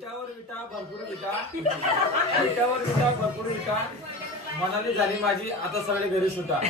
विटावर विटा भरपूर विटा विटावर विटा भरपूर विटा मनाली झाली माझी आता सगळे घरी सुटा.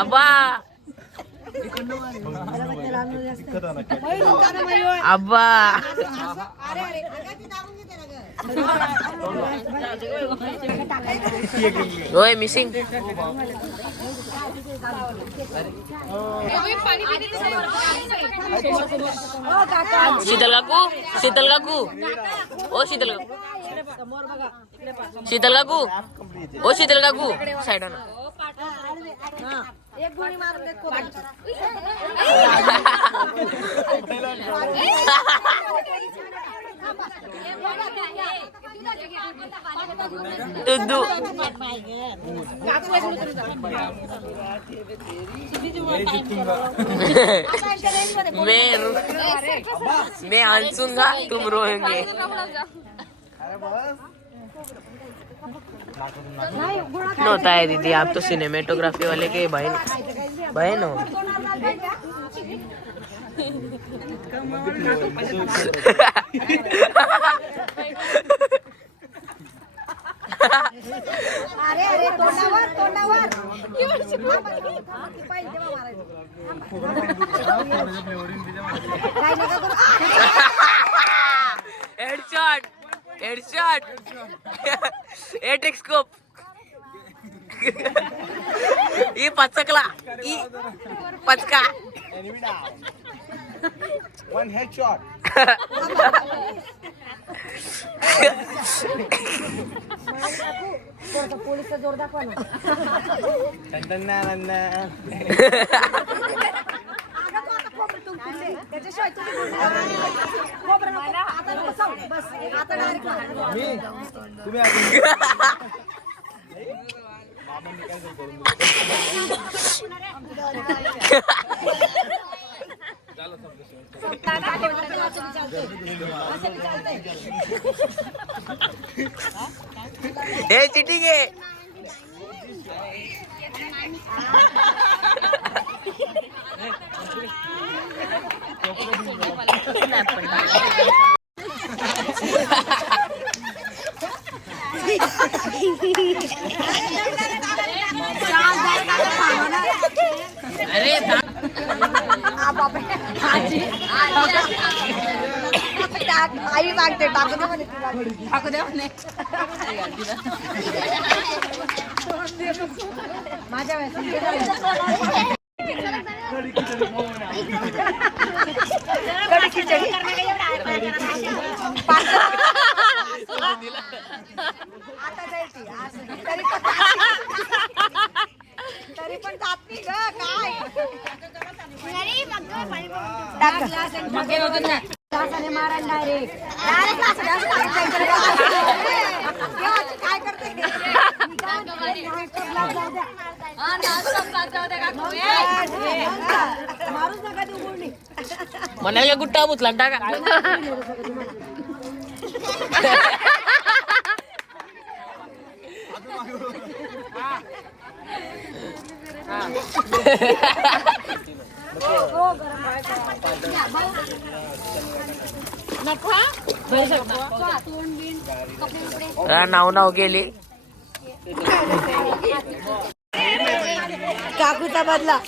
अब्बा अब्बा ओय मिसिंग शीतल काकू शीतल काकू ओ शीतल काकू शीतल काकू ओ शीतल काकू साइड ना एक गोळी मारून देतो दुदू मैं हंसूंगा तुम रोएंगे. होता है दीदी आप तो सिनेमेटोग्राफी वाले के बहन हो. अरे अरे तोंडावर तोंडावर हेडशॉट हेडशॉट एटेक्स्कोप ये पचकला ई पचका वन हेडशॉट. पोलीस जोर दाखवा ना. त्याच्याशिवाय हे चिटिंग आहे. अरे आई मागते टाकू दे म्हणे टाकू द्या माझ्या तरी पण जात नाही ग काय मारायला डायरेक्ट काय करते मारूच नका तू बोलणी म्हणाल गुट्टा बुचला टाका. नाव नाव गेली काकूचा बदला.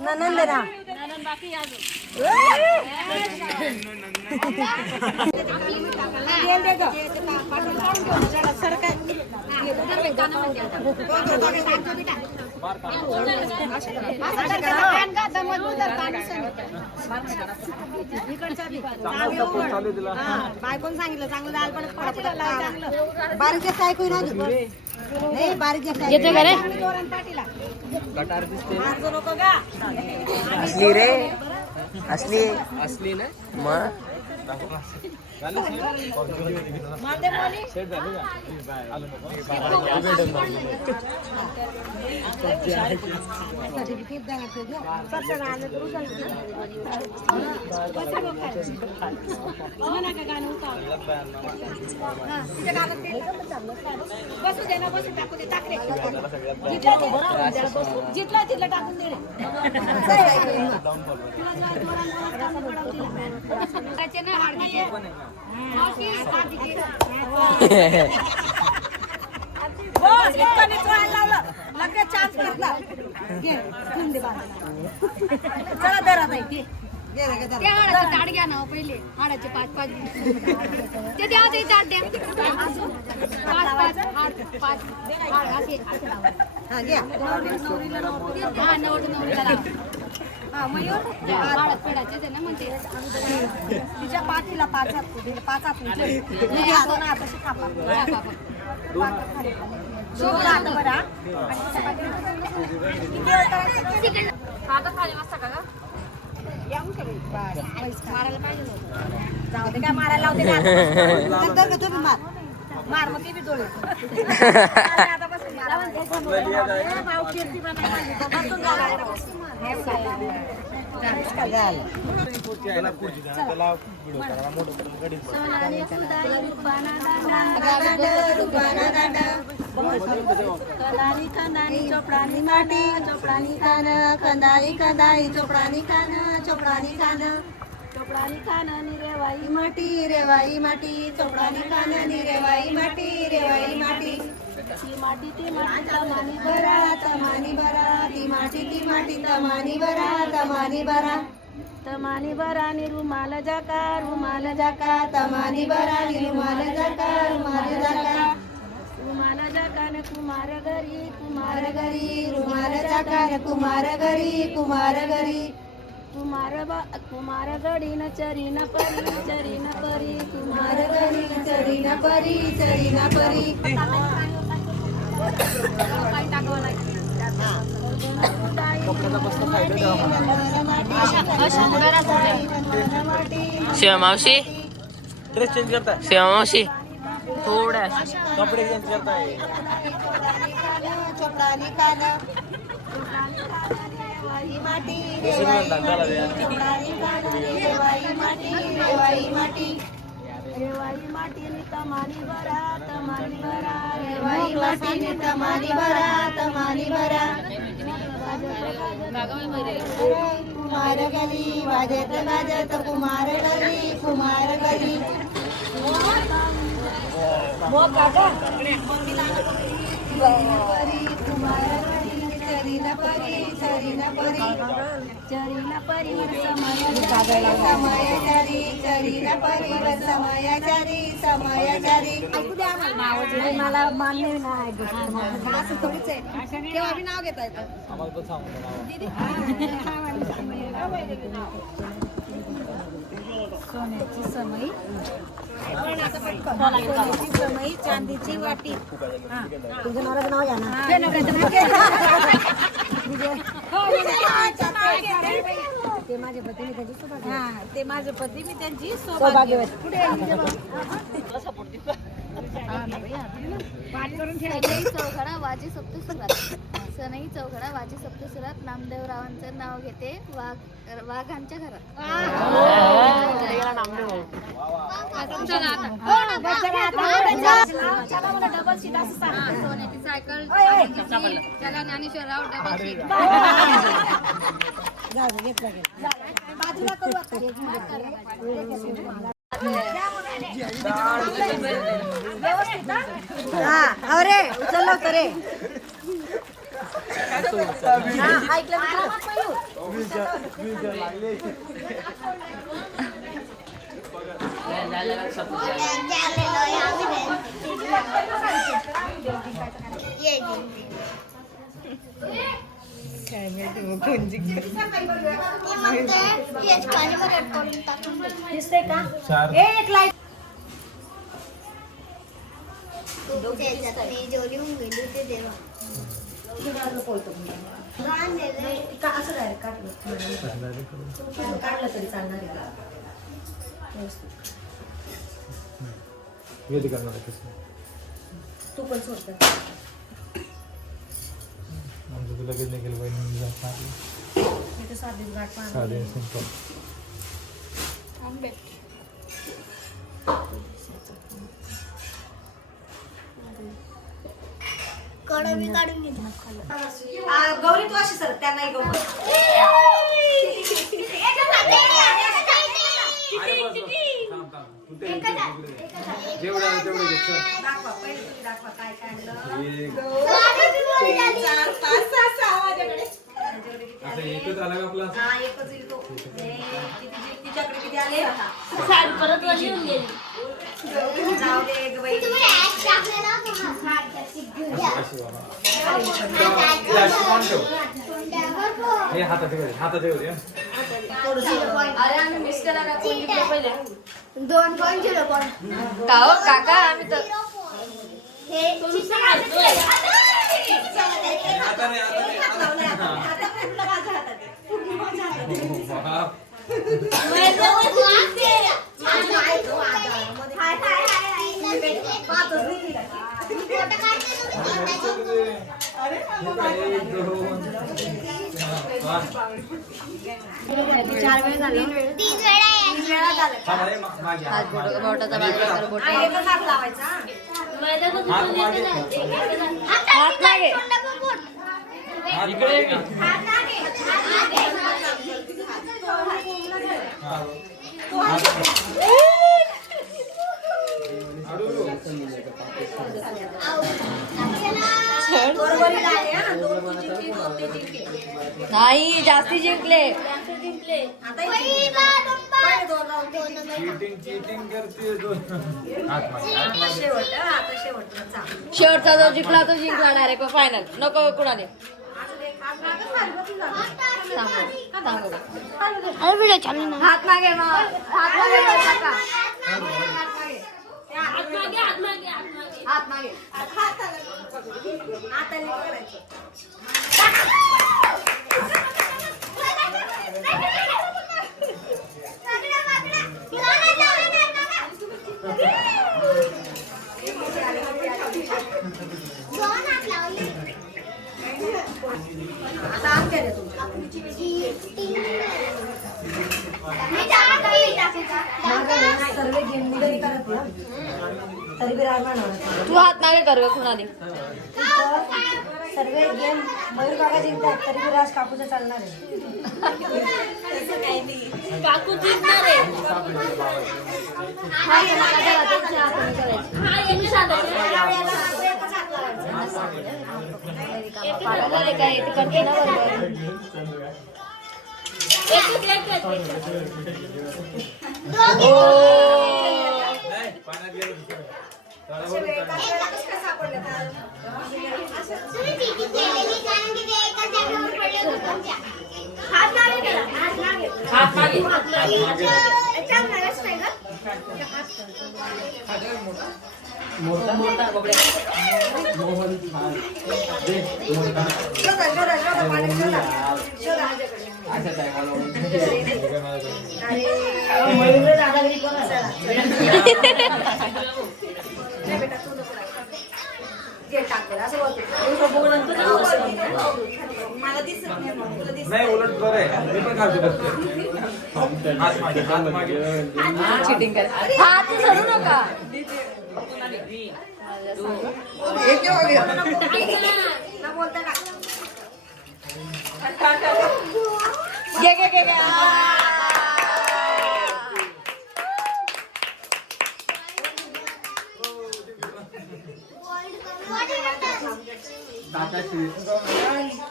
ननंद ना बायकोन सांगितलं चांगलं दाल पण बारीक जास्त ऐकू नाही बारीक जास्त येते का रे असली रे असली असली ना मग बसू दे ना बसू टाकू दे टाक रे जितला तिथला टाकून दे रे बस इतकं निचवायला लावलं लगेच चान्स घेतला घे ठेवून दे बाजूला. चला दरा ताई घे घे रे घे त्या हाडाचे ताट घ्या ना पहिले हाडाचे 5-5 ते द्या ते ताट द्या 5-5 हाड असे लावा. हा घे हा नवरीला लावा. हा मयूर हाडात पेडायचे ते ना म्हणजे तिच्या पाठीला पाच हात घे आता ना आता खापा शोभ लागतं बरं हा. आणि तिच्या पाठीला आता खाली मस्त का ग मारायला पाहिजे नव्हतं. जाऊ दे काय मारायला लावते का? नंतर का तुम्ही मार मग ते बी डोळे आता बसून मारा. भाऊ कीर्ती बनायला बसून चोपडानी माटी चोपडानी कान कंदाई कंदाई चोपडानी कान चोपडानी कान चोपडानी कान रेवाई माटी चोपडानी कान रेवाई माटी ती माटी तमानी बरा ती माटी तमानी बरा नि रुमाल जाका तमानी बरा नि रुमाल जाका रुमाल जाका न कुमार घरी रुमाल जाका न कुमार घरी कुमार गडी न चरी न परी कुमार गडी चरी न परी काही टाकावं लागेल शिवमावशी ड्रेस चेंज करताय शिवमावशी थोड्या कपडे चेंज करताय चोपडानी कान रेवाई माटी नि तमानी बरा रेवाई माटी नि तमानी बरा कुमार गली वाजत कुमार गली चरी न परी समायाचारी मला मान्य नाही असं थोडीच आहे तेव्हा बी नाव घेता येतं आम्हाला पण सांगू सोन्याची समई सोन्याची समई चांदीची वाटी तुझं नवऱ्याचं नाव घ्या ना ते माझे पती मी त्यांची सौभाग्यवती ते माझे पती मी त्यांची सौभाग्यवती पुढे चौघडा वाजी सप्तसुरात सनई चौघडा वाजी सप्तसुरात नामदेवरावांचं नाव घेते वाघांच्या घरात डबल सीट असं सांग सोन्याची सायकल त्याला ज्ञानेश्वरराव डबल सीट बाजूला करू हा अरे उचललं होतं रे हा, ऐकलं मी कामात पहिलं. दिसतंय का ए, एक लाईट का असं डायरेक्ट काढलं तरी चालणार आहे. तू पण सोडत लगेच निघेल साधीच गाठ मार. साधे सिंपल गौरी तू अशी सर त्यांना गौरी जेवढं तेवढं दाखवा पहिले तुम्ही दाखवा काय काय आणलं. आता एकच आला का आपला हा एकच येतो तिच्याकडे किती आले परत येऊन गेली जाऊ दे ग बाई. हे हातात ठेव हातात ठेव रे. अरे आम्ही मिस केला का कोण जिंकलं पहिले 2.0 पॉइंट का हो काका आम्ही तर हे आता नाही चार वेळ झालं 3 वेळा झालं बोटाचा बाजूला बोट एकच हात लावायचा हात मागे इकडे नाही जास्ती जिंकले चीटिंग करते हात मागे शेवट आता शेवट शेवटचा जो जिंकला तो जिंकला डायरेक्ट फायनल नको कुणाने हात मागे हात मागे हात मागे आता आम केले सर्व गेम तरी करत ना तरी बी राग मानणार तू हात मागे कर ग कुणाने सर्व गेम मयूर काका जिंकतात तरी बी राज काकूचा चालणार आहे काकू जिंकणार पाण्यात गेलो तुम्ही चीटिंग केलेली कारण की ते एका जागेवर पडले होते. हात मागे गेला हात मागे याच्यावर नरस नाही का नाही उलट बरं आहे मी पण खाते हात मागे चिटिंग कर हात धरू नका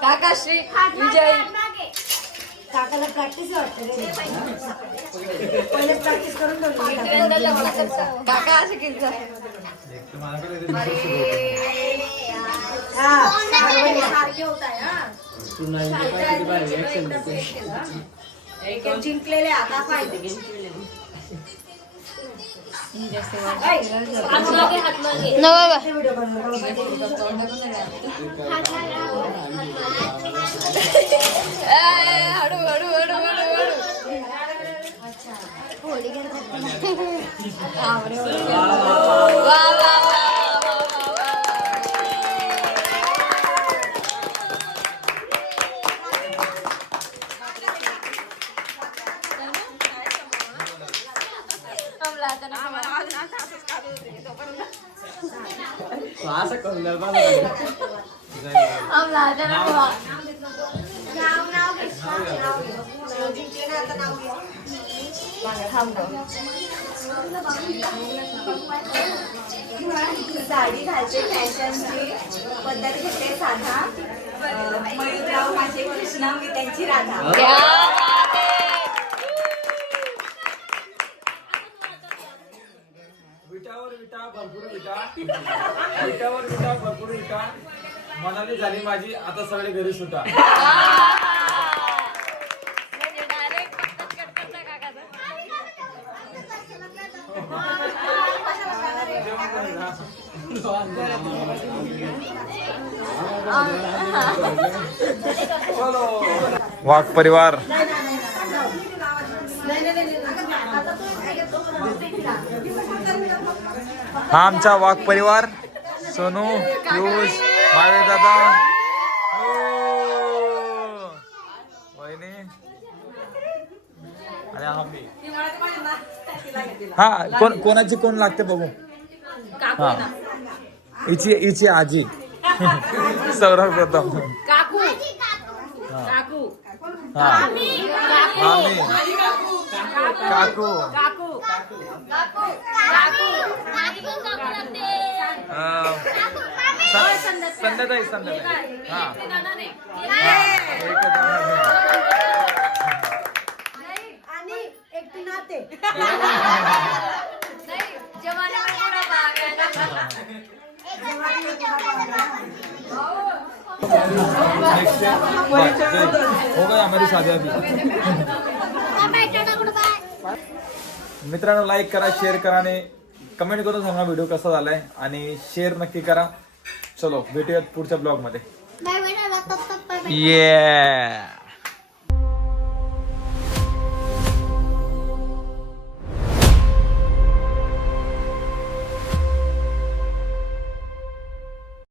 काकाश्री विजय काकाला प्रॅक्टिस वाटते रे. पहिले प्रॅक्टिस करून ठेवली. काका असं केलं हा सारखे होत आहे हा. एक जिंकलेले आता पाहिजे. व्हिडिओ हळू हळू हळू हळू असं करून जिंकले आता नाव घ्या. साडी घालते फॅशनची पद्धत घेते साधा. मयूरराव माझे कृष्णा मी त्यांची राधा. विटावर विटा भरपूर विटावर विटा भरपूर विटा मनाली झाली माझी आता सगळे घरी सुटा. वाघ परिवार हा आमचा वाघ परिवार. सोनू पियुष मावे दादा वहिनी आणि आम्ही. हा कोणाची कोण लागते बघू. हा हिची आजी सौरभ प्रथम. काकू काकू काकू हा आम्ही काकू संध्याताई हा आणि एकटी नाते. हो गया हमारी शादी अभी. मित्रांनो लाईक करा, शेअर करा आणि कमेंट करून सांगा व्हिडिओ कसा झालाय आणि शेअर नक्की करा. चलो भेटूयात पुढच्या ब्लॉग मध्ये. Bye bye. Yeah.